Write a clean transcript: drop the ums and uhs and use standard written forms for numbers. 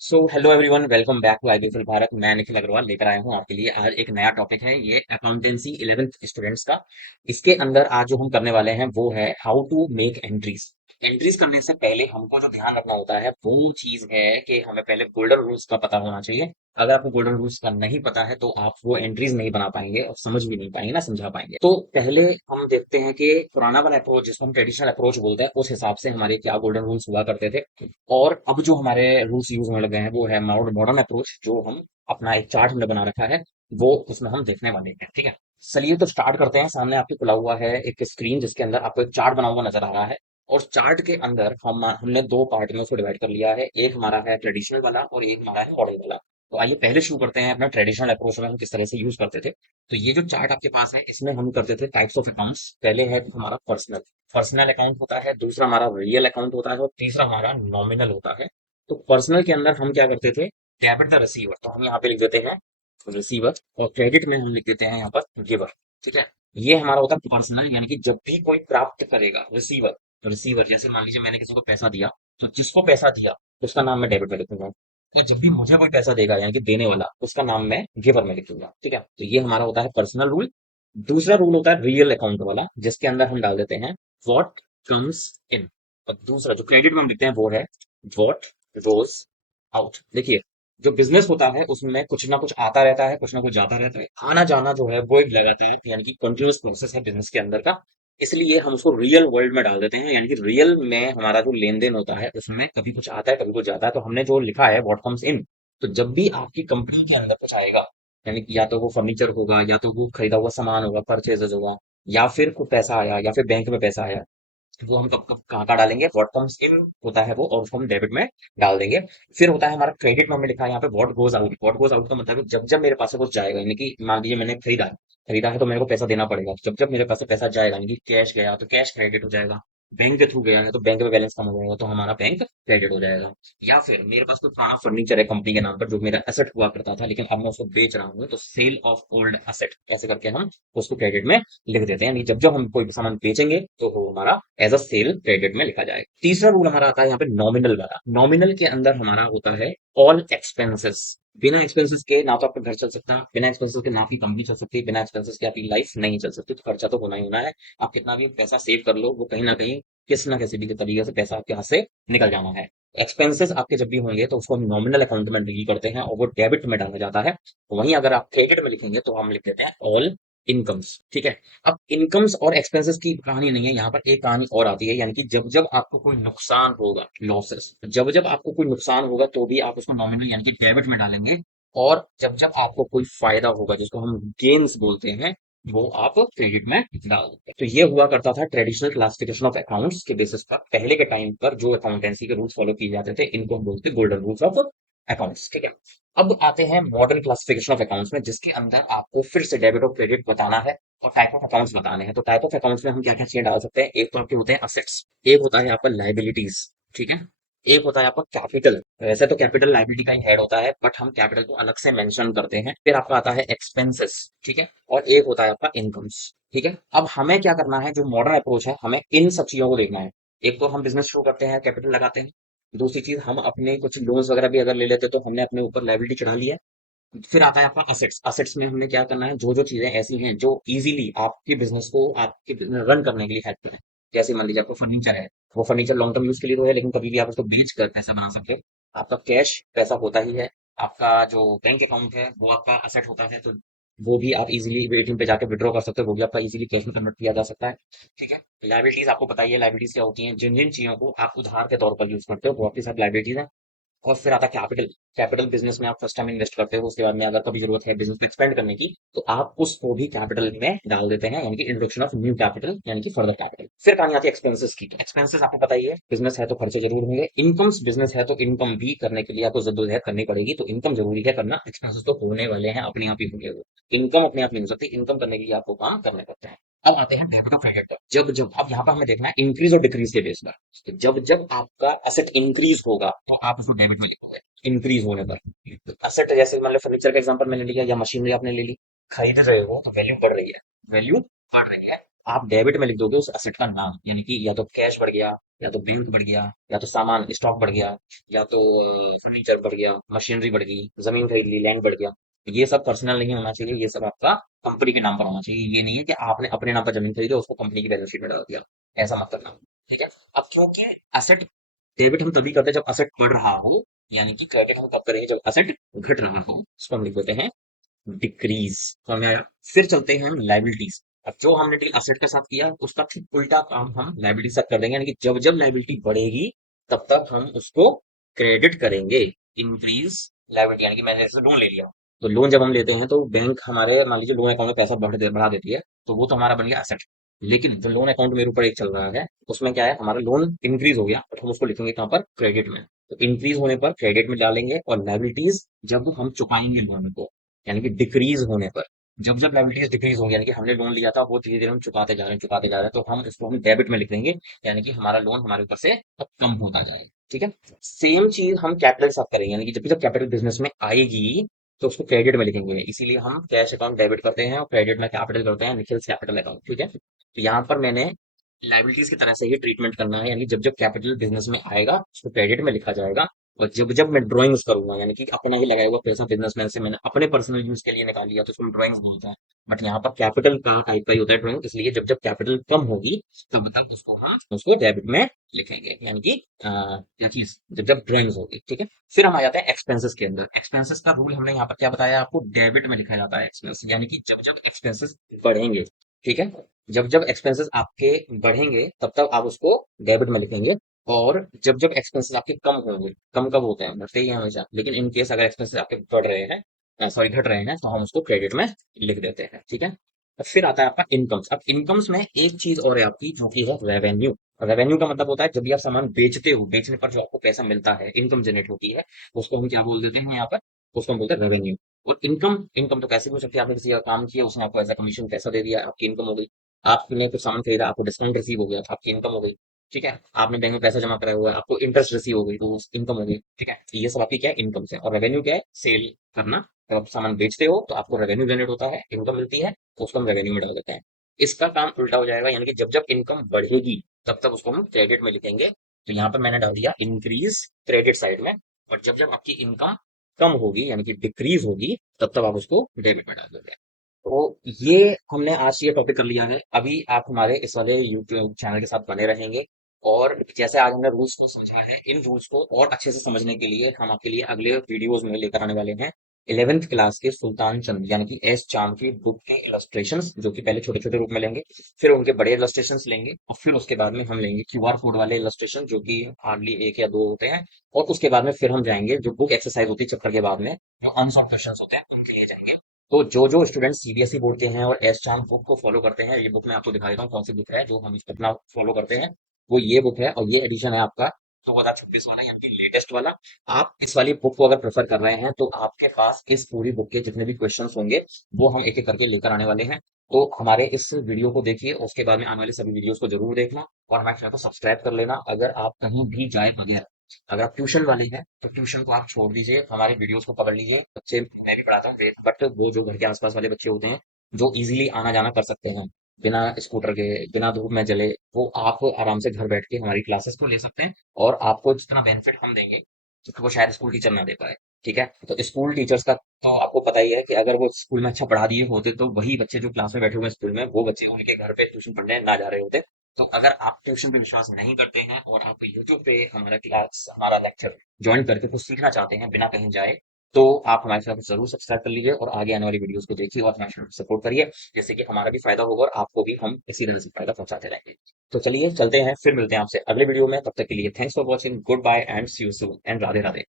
So hello everyone, welcome back to IBFL Bharat. मैं निखिल अग्रवाल लेकर आया हूँ आपके लिए आज एक नया टॉपिक है। ये अकाउंटेंसी 11th स्टूडेंट्स का। इसके अंदर आज जो हम करने वाले हैं वो है how to make entries. Entries करने से पहले हमको जो ध्यान रखना होता है वो चीज है कि हमें पहले गोल्डन रूल्स का पता होना चाहिए। अगर आपको गोल्डन रूल्स का नहीं पता है तो आप वो एंट्रीज नहीं बना पाएंगे और समझ भी नहीं पाएंगे, ना समझा पाएंगे। तो पहले हम देखते हैं कि पुराना वाला अप्रोच जिसको हम ट्रेडिशनल अप्रोच बोलते हैं उस हिसाब से हमारे क्या गोल्डन रूल्स हुआ करते थे। और अब जो हमारे रूल्स यूज होने लगे हैं वो है मॉडर्न अप्रोच, जो हम अपना एक चार्ट हमने बना रखा है वो उसमें हम देखने वाले हैं। ठीक है, चलिए तो स्टार्ट करते हैं। सामने आपके खुला हुआ है एक स्क्रीन जिसके अंदर आपको एक चार्ट बना हुआ नजर आ रहा है। और चार्ट के अंदर हमने दो पार्ट में उसको डिवाइड कर लिया है। एक हमारा है ट्रेडिशनल वाला और एक हमारा है मॉडर्न वाला। तो आइए पहले शुरू करते हैं अपना ट्रेडिशनल अप्रोच में हम किस तरह से यूज करते थे। तो ये जो चार्ट आपके पास है इसमें हम करते थे टाइप्स ऑफ अकाउंट्स। पहले है हमारा पर्सनल पर्सनल अकाउंट होता है, दूसरा हमारा रियल अकाउंट होता है और तीसरा हमारा नॉमिनल होता है। तो पर्सनल के अंदर हम क्या करते थे, डेबिट द रिसीवर, तो हम यहाँ पे लिख देते हैं रिसीवर। और क्रेडिट में हम लिख देते हैं यहाँ पर गिवर। ठीक है, ये हमारा होता है पर्सनल, यानी कि जब भी कोई प्राप्त करेगा रिसीवर। रिसीवर जैसे मान लीजिए मैंने किसी को पैसा दिया, तो जिसको पैसा दिया उसका नाम मैं डेबिट में लिखूंगा। और जब भी मुझे कोई पैसा देगा यानी कि देने वाला, उसका नाम मैं गिवर में लिखूंगा। ठीक है, तो ये हमारा होता है पर्सनल रूल। दूसरा रूल होता है रियल अकाउंट वाला, जिसके अंदर हम डाल देते हैं व्हाट कम्स इन। और दूसरा जो क्रेडिट में हम लिखते हैं वो है व्हाट गोज आउट। देखिए, जो बिजनेस होता है उसमें कुछ ना कुछ आता रहता है, कुछ ना कुछ जाता रहता है। आना जाना जो है वो एक लगाता है, यानी कि कंटिन्यूअस प्रोसेस है बिजनेस के अंदर का। इसलिए हम उसको रियल वर्ल्ड में डाल देते हैं, यानी कि रियल में हमारा जो लेन देन होता है उसमें कभी कुछ आता है कभी कुछ जाता है। तो हमने जो लिखा है व्हाट कम्स इन, तो जब भी आपकी कंपनी के अंदर कुछ आएगा, यानी कि या तो वो फर्नीचर होगा, या तो वो खरीदा हुआ सामान होगा, परचेजेस होगा, या फिर कुछ पैसा आया, या फिर बैंक में पैसा आया, वो हम कब कब कहाँ कहाँ डालेंगे, व्हाट कम्स इन होता है वो, और उसको हम डेबिट में डाल देंगे। फिर होता है हमारा क्रेडिट में, हमने लिखा है यहाँ पे what goes out. What goes out का मतलब है जब जब मेरे पास से कुछ जाएगा, यानी कि मान लीजिए मैंने खरीदा है तो मेरे को पैसा देना पड़ेगा। जब जब मेरे पास से पैसा जाएगा, यानी कि कैश गया तो कैश क्रेडिट हो जाएगा। बैंक के थ्रू गया है तो बैंक में बैलेंस कम हो जाएगा तो हमारा बैंक क्रेडिट हो जाएगा। या फिर मेरे पास कोई पुराना फर्नीचर है कंपनी के नाम पर जो मेरा एसेट हुआ करता था लेकिन अब मैं उसको बेच रहा हूँ, तो सेल ऑफ ओल्ड एसेट ऐसे करके हम उसको क्रेडिट में लिख देते हैं। यानी जब जब हम कोई भी सामान बेचेंगे तो वो हमारा एज अ सेल क्रेडिट में लिखा जाएगा। तीसरा रूल हमारा आता है यहाँ पे नॉमिनल वाला। नॉमिनल के अंदर हमारा होता है ऑल एक्सपेंसेस। बिना एक्सपेंसेस के ना तो आपका घर चल सकता, बिना एक्सपेंसेस के ना आपकी कंपनी चल सकती, बिना एक्सपेंसेस के आपकी लाइफ नहीं चल सकती। तो खर्चा तो होना ही होना है। आप कितना भी पैसा सेव कर लो, वो कहीं ना कहीं किसी ना किसी भी तरीके से पैसा आपके हाथ से निकल जाना है। एक्सपेंसेस आपके जब भी होंगे तो उसको हम नॉमिनल अकाउंट में डील करते हैं और वो डेबिट में डाला जाता है। वहीं अगर आप क्रेडिट में लिखेंगे तो हम लिख देते हैं ऑल इनकम्स। ठीक है, अब इनकम्स और एक्सपेंसेस की कहानी नहीं है, यहाँ पर एक कहानी और आती है, यानी कि जब जब आपको कोई नुकसान होगा, लॉसेस, जब जब आपको कोई नुकसान होगा तो भी आप उसको नॉमिनल यानी कि डेबिट में डालेंगे। और जब जब आपको कोई फायदा होगा जिसको हम गेन्स बोलते हैं, वो आप क्रेडिट में डाल देते हैं। तो ये हुआ करता था ट्रेडिशनल क्लासिफिकेशन ऑफ अकाउंट्स के बेसिस पर। पहले के टाइम पर जो अकाउंटेंसी के रूल्स फॉलो किए जाते थे इनको हम बोलते गोल्डन रूल्स ऑफ अकाउंट्स। ठीक है, अब आते हैं मॉडर्न क्लासिफिकेशन ऑफ अकाउंट्स में, जिसके अंदर आपको फिर से डेबिट और क्रेडिट बताना है और टाइप ऑफ अकाउंट्स बताने हैं। तो टाइप ऑफ अकाउंट्स में हम क्या क्या चीजें डाल सकते हैं, एक तो आपके होते हैं असेट्स, एक होता है आपका लाइबिलिटीज। ठीक है, एक होता है आपका कैपिटल। वैसे तो कैपिटल लाइबिलिटी का ही हेड होता है, बट हम कैपिटल को अलग से मेंशन करते हैं। फिर आपका आता है एक्सपेंसेस। ठीक है, और एक होता है आपका इनकम्स। ठीक है, अब हमें क्या करना है, जो मॉडर्न अप्रोच है हमें इन सब चीजों को देखना है। एक तो हम बिजनेस शुरू करते हैं, कैपिटल लगाते हैं। दूसरी चीज, हम अपने कुछ लोन्स वगैरह भी अगर ले लेते हैं तो हमने अपने ऊपर लाइबिलिटी चढ़ा ली है। फिर आता है आपका असेट्स। असेट्स में हमने क्या करना है, जो जो चीजें ऐसी हैं जो इजीली आपके बिजनेस को आपके रन करने के लिए हेल्प करें। जैसे मान लीजिए आपको फर्नीचर है, वो फर्नीचर लॉन्ग टर्म यूज के लिए तो है लेकिन कभी भी आप उसको बेच कर पैसा बना सकते हो। आपका कैश पैसा होता ही है। आपका जो बैंक अकाउंट है वो आपका असेट होता है, तो वो भी आप इजीली एटीएम पे जाके विड्रॉ कर सकते हो, वो भी आपका इजीली कैश में कन्वर्ट किया जा सकता है। ठीक है, लाइबिलिटीज आपको पता ही है, लाइबिलिटीज क्या होती हैं, जिन जिन चीजों को आप उधार के तौर पर यूज करते हो वो आपकी सब लाइबिलिटीज है। और फिर आता है कैपिटल। कैपिटल बिजनेस में आप फर्स्ट टाइम इन्वेस्ट करते हो, उसके बाद में अगर कभी जरूरत है बिजनेस को एक्सपेंड करने की तो आप उसको भी कैपिटल में डाल देते हैं, यानी कि इंट्रोडक्शन ऑफ न्यू कैपिटल यानी कि फर्दर कैपिटल। फिर कहानी आती है एक्सपेंसेस की। तो एक्सपेंसेस आपको पता ही है, बिजनेस है तो खर्चे जरूर होंगे। इनकम्स, बिजनेस है तो इनकम भी करने के लिए आपको जद्दोजहद करनी पड़ेगी, तो इनकम जरूरी है करना। एक्सपेंसेस तो होने वाले हैं, अपने आप ही होंगे वो। इनकम अपने आप नहीं हो सकती, इनकम करने के लिए आपको काम करने पड़ते हैं। अब आते हैं डेबिट और क्रेडिट पर। जब जब अब यहाँ पर हमें देखना है इंक्रीज और डिक्रीज के बेस पर। तो जब जब आपका एसेट इंक्रीज होगा तो आप उसको डेबिट में लिखोगे, इंक्रीज होने पर। असेट जैसे मान लो फर्नीचर का एग्जांपल मैंने लिया या मशीनरी आपने ले ली, खरीद रहे हो तो वैल्यू बढ़ रही है, वैल्यू बढ़ रही है। आप डेबिट में लिख दोगे उस एसेट का नाम, यानी कि या तो कैश बढ़ गया, या तो बैंक बढ़ गया, या तो सामान स्टॉक बढ़ गया, या तो फर्नीचर बढ़ गया, मशीनरी बढ़ गई, जमीन खरीद ली, लैंड बढ़ गया। ये सब पर्सनल नहीं होना चाहिए, ये सब आपका कंपनी के नाम पर होना चाहिए। ये नहीं है कि आपने अपने नाम पर जमीन खरीदी और उसको कंपनी की बैलेंस शीट में डाल दिया, ऐसा मत करना। ठीक है। अब क्योंकि एसेट डेबिट हम तभी करते हैं जब एसेट बढ़ रहा हो, यानी कि क्रेडिट हम कब करेंगे जब एसेट घट रहा हो, उसको हम लिख देते हैं डिक्रीज। तो हमें फिर चलते हैं लाइबिलिटीज। अब जो हमने डील असेट के साथ किया उसका ठीक उल्टा काम हम लाइबिलिटी से कर देंगे, यानी कि जब जब लाइबिलिटी बढ़ेगी तब तक हम उसको क्रेडिट करेंगे। इंक्रीज लाइबिलिटी, यानी कि मैंने जैसे लोन ले लिया, तो लोन जब हम लेते हैं तो बैंक हमारे मान लीजिए लोन अकाउंट में पैसा बढ़ा देती है, तो वो तो हमारा बन गया असेट। लेकिन जो लोन अकाउंट मेरे ऊपर एक चल रहा है उसमें क्या है, हमारा लोन इंक्रीज हो गया, तो हम उसको लिखेंगे कहाँ पर, क्रेडिट में। तो इंक्रीज होने पर क्रेडिट में डालेंगे, और लाइबिलिटीज जब हम चुकाएंगे लोन को, यानी कि डिक्रीज होने पर, जब जब लाइबिलिटीज डिक्रीज होंगी, यानी कि हमने लोन लिया था वो धीरे धीरे हम चुकाते जा रहे हैं, चुकाते जा रहे हैं, तो हम इसको हम डेबिट में लिख देंगे, यानी कि हमारा लोन हमारे ऊपर से अब कम होता जाएगा। ठीक है। सेम चीज हम कैपिटल के साथ करेंगे, यानी कि जब भी जब कैपिटल बिजनेस में आएगी तो उसको क्रेडिट में लिखेंगे, इसीलिए हम कैश अकाउंट डेबिट करते हैं और क्रेडिट में कैपिटल करते हैं, निखिल कैपिटल अकाउंट। ठीक है। तो यहाँ पर मैंने लाइबिलिटीज की तरह से ही ट्रीटमेंट करना है, यानी जब जब कैपिटल बिजनेस में आएगा उसको क्रेडिट में लिखा जाएगा। और जब जब मैं ड्राइंग्स करूंगा, यानी कि अपना ही लगाया हुआ पैसा बिजनेसमैन से मैंने अपने पर्सनल यूज के लिए निकाल लिया, तो उसको ड्राइंग्स बोलते हैं। बट यहाँ पर कैपिटल का टाइप का ही होता है ड्राइंग, इसलिए जब जब कैपिटल कम होगी तब तक उसको हम उसको डेबिट में लिखेंगे, यानी कि क्या चीज, जब जब ड्राइंग्स होगी। ठीक है। फिर हम आ जाते हैं एक्सपेंसेस के अंदर। एक्सपेंसेस का रूल हमने यहाँ पर क्या बताया आपको, डेबिट में लिखा जाता है एक्सपेंस, यानी कि जब जब एक्सपेंसेस बढ़ेंगे। ठीक है। जब जब एक्सपेंसेस आपके बढ़ेंगे तब तक आप उसको डेबिट में लिखेंगे। और जब जब एक्सपेंसेस आपके कम होंगे, कम कब होते हैं, बढ़ते ही हैं हमेशा, लेकिन इन केस अगर एक्सपेंसेस आपके बढ़ रहे हैं, सॉरी घट रहे हैं, तो हम उसको क्रेडिट में लिख देते हैं। ठीक है। अब फिर आता है आपका इनकम्स। अब इनकम्स में एक चीज और है आपकी, जो कि है रेवेन्यू। रेवेन्यू का मतलब होता है जब भी आप सामान बेचते हो, बेचने पर जो आपको पैसा मिलता है, इनकम जनरेट होती है, उसको हम क्या बोल देते हैं यहाँ पर, उसको हम बोलते हैं रेवेन्यू। और इनकम, इनकम तो कैसे भी हो सकती है, आपने किसी का काम किया, उसने आपको एज कमीशन पैसा दे दिया, आपकी इनकम हो गई। आपने कुछ सामान खरीदा, आपको डिस्काउंट रिसीव हो गया, तो आपकी इनकम हो गई। ठीक है। आपने बैंक में पैसा जमा कराया हुआ है, आपको इंटरेस्ट रिसीव हो गई, तो इनकम हो गई। ठीक है। तो ये सब आपकी क्या है, इनकम से। और रेवेन्यू क्या है, सेल करना। जब आप सामान बेचते हो तो आपको रेवेन्यू जनरेट होता है, इनकम मिलती है, तो उसको हम रेवेन्यू में डाल देते हैं। इसका काम उल्टा हो जाएगा, यानी कि जब जब इनकम बढ़ेगी तब तक उसको हम क्रेडिट में लिखेंगे। तो यहाँ पर मैंने डाल दिया इंक्रीज क्रेडिट साइड में। और जब जब आपकी इनकम कम होगी, यानी कि डिक्रीज होगी, तब तब आप उसको डेबिट में डाल दोगे। तो ये हमने आज ये टॉपिक कर लिया है। अभी आप हमारे इस वाले यूट्यूब चैनल के साथ बने रहेंगे, और जैसे आज हमने रूल्स को समझा है, इन रूल्स को और अच्छे से समझने के लिए हम आपके लिए अगले वीडियोस में लेकर आने वाले हैं 11th क्लास के सुल्तान चंद, यानी कि एस चांद की बुक के इलस्ट्रेशंस, जो कि पहले छोटे छोटे रूप में लेंगे, फिर उनके बड़े इलस्ट्रेशंस लेंगे, और फिर उसके बाद में हम लेंगे क्यूआर कोड वाले इलस्ट्रेशन, जो कि हार्डली एक या दो होते हैं। और उसके बाद में फिर हम जाएंगे जो बुक एक्सरसाइज होती है चैप्टर के बाद में, जो अनसॉल्व क्वेश्चंस होते हैं उनके लिए जाएंगे। तो जो जो स्टूडेंट सीबीएसई बोर्ड के हैं और एस चांद बुक को फॉलो करते हैं, ये बुक मैं आपको दिखा देता हूँ कौन सी बुक है जो हम अपना फॉलो करते हैं, वो ये बुक है। और ये एडिशन है आपका 2026 वाला, यानी कि लेटेस्ट वाला। आप इस वाली बुक को अगर प्रेफर कर रहे हैं तो आपके पास इस पूरी बुक के जितने भी क्वेश्चंस होंगे वो हम एक एक करके लेकर आने वाले हैं। तो हमारे इस वीडियो को देखिए, उसके बाद में आने वाले सभी वीडियोस को जरूर देखना, और हमारे चैनल को सब्सक्राइब कर लेना। अगर आप कहीं भी जाए बगैर, अगर आप ट्यूशन वाले हैं तो ट्यूशन को आप छोड़ दीजिए, हमारे वीडियोस को पकड़ लीजिए। बच्चे मैं भी पढ़ाता हूँ, बट वो जो घर के आसपास वाले बच्चे होते हैं जो इजीली आना जाना कर सकते हैं बिना स्कूटर के, बिना धूप में जले, वो आप आराम से घर बैठ के हमारी क्लासेस को ले सकते हैं। और आपको जितना बेनिफिट हम देंगे तो वो शायद स्कूल टीचर ना दे पाए। ठीक है। तो स्कूल टीचर्स का तो आपको पता ही है कि अगर वो स्कूल में अच्छा पढ़ा दिए होते तो वही बच्चे जो क्लास में बैठे हुए हैं स्कूल में, वो बच्चे उनके घर पे ट्यूशन पढ़ने ना जा रहे होते। तो अगर आप ट्यूशन पे विश्वास नहीं करते हैं और आप यूट्यूब पे हमारा क्लास, हमारा लेक्चर ज्वाइन करके कुछ सीखना चाहते हैं बिना कहीं जाए, तो आप हमारे चैनल को जरूर सब्सक्राइब कर लीजिए, और आगे आने वाली वीडियोस को देखिए और हमारे चैनल को सपोर्ट करिए, जिससे कि हमारा भी फायदा होगा और आपको भी हम इसी तरह से फायदा पहुंचाते रहेंगे। तो चलिए चलते हैं, फिर मिलते हैं आपसे अगले वीडियो में। तब तक के लिए thanks for watching, good bye and see you soon, and Radhe Radhe.